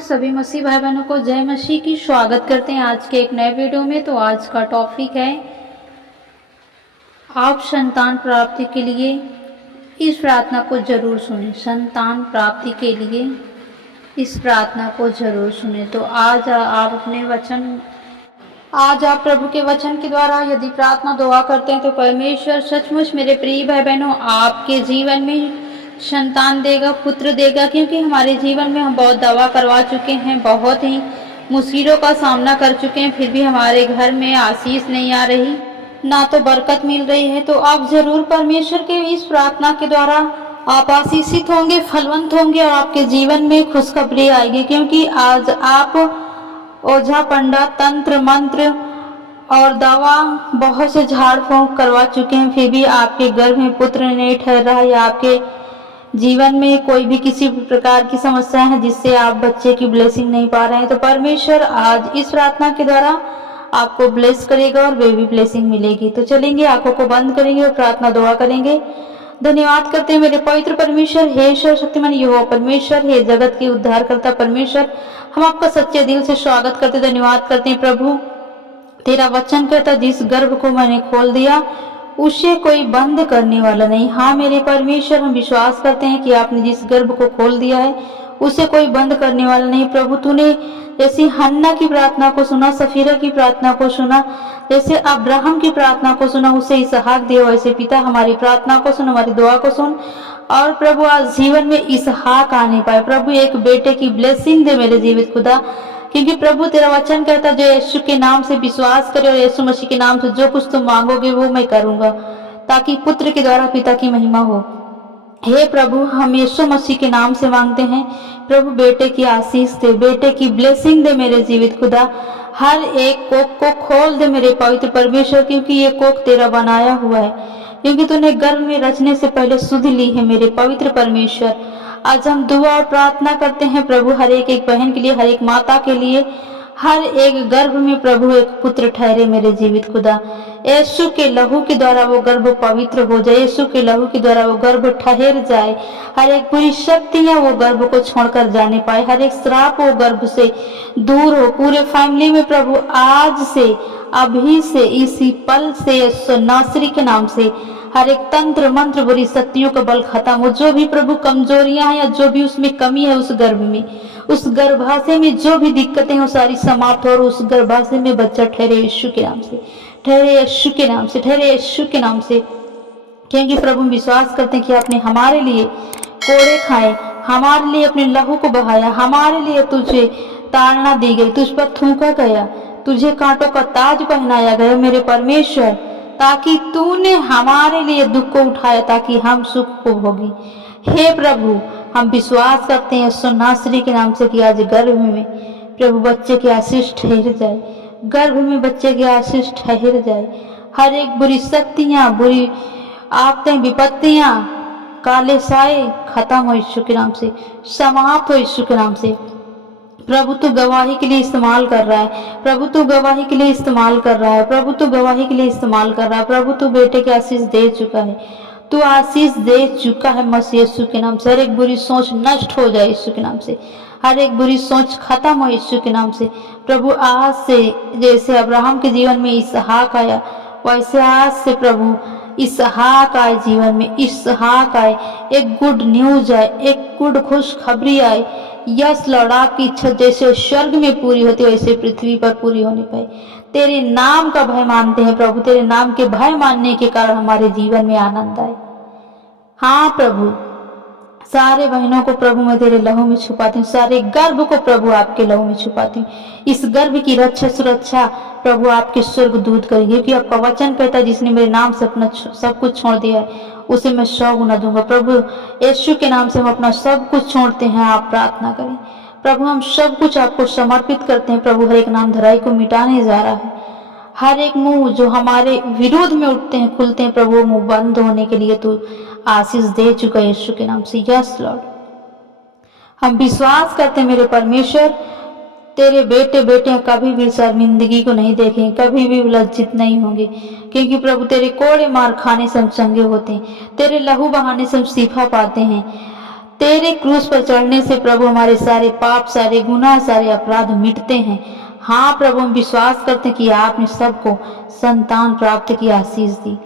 Lord. सभी मसीह भाई बहनों को जय मसीह की स्वागत करते हैं आज के एक नए वीडियो में। तो आज का टॉपिक है आप संतान प्राप्ति के लिए इस प्रार्थना को जरूर सुने। संतान प्राप्ति के लिए इस प्रार्थना को जरूर सुने। तो आज आप प्रभु के वचन के द्वारा यदि प्रार्थना दुआ करते हैं तो परमेश्वर सचमुच मेरे प्रिय भाई बहनों आपके जीवन में संतान देगा, पुत्र देगा। क्योंकि हमारे जीवन में हम बहुत दवा करवा चुके हैं, बहुत ही मुश्किलों का सामना कर चुके हैं, फिर भी हमारे घर में आशीष नहीं आ रही, ना तो बरकत मिल रही है। तो आप जरूर परमेश्वर के इस प्रार्थना के द्वारा आप आशीषित होंगे, फलवंत होंगे और आपके जीवन में खुशखबरी आएगी। क्योंकि आज आप ओझा पंडा तंत्र मंत्र और दवा बहुत से झाड़ फूंक करवा चुके हैं, फिर भी आपके गर्भ में पुत्र नहीं ठहर रहा, या आपके जीवन में कोई भी किसी प्रकार की समस्या है जिससे आप बच्चे की ब्लेसिंग नहीं पा रहे हैं। तो परमेश्वर आज इस प्रार्थना के द्वारा आपको ब्लेस करेगा और बेबी ब्लेसिंग मिलेगी। तो चलेंगे, आंखों को बंद करेंगे और प्रार्थना दुआ करेंगे। धन्यवाद करते हैं मेरे पवित्र परमेश्वर, हे ईश्वर शक्तिमान यहोवा परमेश्वर, हे जगत के उद्धारकर्ता परमेश्वर, हम आपका सच्चे दिल से स्वागत करते, धन्यवाद करते हैं प्रभु। तेरा वचन कहता जिस गर्भ को मैंने खोल दिया उसे कोई बंद करने वाला नहीं। हाँ मेरे परमेश्वर, हम विश्वास करते हैं कि आपने जिस गर्भ को खोल दिया है उसे कोई बंद करने वाला नहीं। प्रभु तूने जैसे हन्ना की प्रार्थना को सुना, सफीरा की प्रार्थना को सुना, जैसे अब्राहम की प्रार्थना को सुना, उसे इसहाक दिया, वैसे पिता हमारी प्रार्थना को सुन, हमारी दुआ को सुन। और प्रभु आज जीवन में इसहाक आने पाए। प्रभु एक बेटे की ब्लेसिंग दे मेरे जीवित खुदा। क्योंकि प्रभु तेरा वचन कहता जो यीशु के नाम से विश्वास करे और यीशु मसीह के नाम से जो कुछ तुम मांगोगे वो मैं करूंगा, ताकि पुत्र के द्वारा पिता की महिमा हो। हे प्रभु, हम यीशु मसीह के नाम से मांगते हैं प्रभु, बेटे की आशीष दे, बेटे की ब्लेसिंग दे मेरे जीवित खुदा। हर एक कोख को खोल दे मेरे पवित्र परमेश्वर, क्योंकि ये कोख तेरा बनाया हुआ है, क्योंकि तूने गर्भ में रचने से पहले सुध ली है मेरे पवित्र परमेश्वर। आज हम दुआ और प्रार्थना करते हैं प्रभु, हर एक बहन के लिए, हर एक माता के लिए, हर एक गर्भ में प्रभु एक पुत्र ठहरे मेरे जीवित खुदा। यीशु के लहू के द्वारा वो गर्भ पवित्र हो जाए, यीशु के लहू के द्वारा वो गर्भ ठहर जाए। हर एक बुरी शक्तियां वो गर्भ को छोड़कर जाने पाए, हर एक श्राप वो गर्भ से दूर हो। पूरे फैमिली में प्रभु आज से, अभी से, इसी पल से यीशु नासरी के नाम से हर एक तंत्र मंत्र बुरी शक्तियों का बल खत्म हो। जो भी प्रभु कमजोरियां हैं या जो भी उसमें कमी है उस गर्भ में, उस गर्भाशय में जो भी दिक्कतें हैं वो सारी समाप्त हो और उस गर्भाशय में बच्चा ठहरे यीशु के नाम से, ठहरे यीशु के नाम से, ठहरे यीशु के नाम से। क्योंकि प्रभु विश्वास करते हैं कि आपने हमारे लिए कोड़े खाए, हमारे लिए अपने लहू को बहाया, हमारे लिए तुझे ताड़ना दी गई, तुझ पर थूका गया, तुझे कांटों का ताज पहनाया गया मेरे परमेश्वर, ताकि तूने हमारे लिए दुख को उठाया ताकि हम सुख को भोगी। हे प्रभु, हम विश्वास करते हैं यीशु नासरी के नाम से कि आज गर्भ में प्रभु बच्चे की आशीष ठहर जाए, गर्भ में बच्चे की आशीष ठहर जाए। हर एक बुरी शक्तियां, बुरी आफतें, विपत्तियां, काले साए खत्म हो यीशु के नाम से, समाप्त हो यीशु के नाम से। प्रभु तू गवाही के लिए इस्तेमाल कर रहा है, प्रभु तू गवाही के लिए इस्तेमाल कर रहा है, प्रभु तू गवाही के लिए इस्तेमाल कर रहा है। प्रभु तू बेटे की आशीष दे चुका है, तू आशीष दे चुका है मसीह यीशु के नाम से। हर एक बुरी सोच नष्ट हो जाए यीशु के नाम से, हर एक बुरी सोच खत्म हो यीशु के नाम से। प्रभु आज से जैसे अब्राहम के जीवन में इसहाक आया, वैसे आज से प्रभु इसहाक आए जीवन में, इसहाक आए, एक गुड न्यूज आए, एक गुड खुशखबरी आए। यस लॉर्ड, आपकी इच्छा जैसे स्वर्ग में पूरी होती है वैसे पृथ्वी पर पूरी होनी पाए। तेरे नाम का भय मानते हैं प्रभु, तेरे नाम के भय मानने के कारण हमारे जीवन में आनंद आए। हाँ प्रभु, सारे बहनों को प्रभु मैं तेरे लहू में छुपाती हूँ, सारे गर्भ को प्रभु आपके लहू में छुपाती हूँ। इस गर्भ की रक्षा सुरक्षा प्रभु आपके स्वर्ग दूत करेंगे, क्योंकि आपका वचन कहता है जिसने मेरे नाम से अपना सब कुछ छोड़ दिया है उसे मैं 100 गुना दूंगा। प्रभु यीशु के नाम से हम अपना सब कुछ छोड़ते हैं, आप प्रार्थना करें प्रभु, हम सब कुछ आपको समर्पित करते हैं प्रभु। हर एक नाम धराई को मिटाने जा रहा है, हर एक मुंह जो हमारे विरोध में उठते हैं खुलते हैं प्रभु, मुंह बंद होने के लिए तू आशीष दे चुका है यीशु के नाम से। यस लॉर्ड, हम विश्वास करते हैं मेरे परमेश्वर, तेरे बेटे बेटियां कभी भी शर्मिंदगी को नहीं देखेंगे, कभी भी लज्जित नहीं होंगे, क्योंकि प्रभु तेरे कोड़े मार खाने से हम चंगे होते हैं, तेरे लहू बहाने से हम शिफा पाते हैं, तेरे क्रूस पर चढ़ने से प्रभु हमारे सारे पाप, सारे गुनाह, सारे अपराध मिटते हैं। हाँ प्रभु, हम विश्वास करते हैं कि आपने सबको संतान प्राप्त की आशीष दी।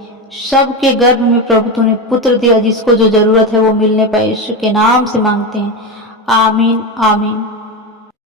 सबके गर्भ में प्रभु तूने पुत्र दिया, जिसको जो जरूरत है वो मिलने पाए। यीशु के नाम से मांगते हैं, आमीन आमीन।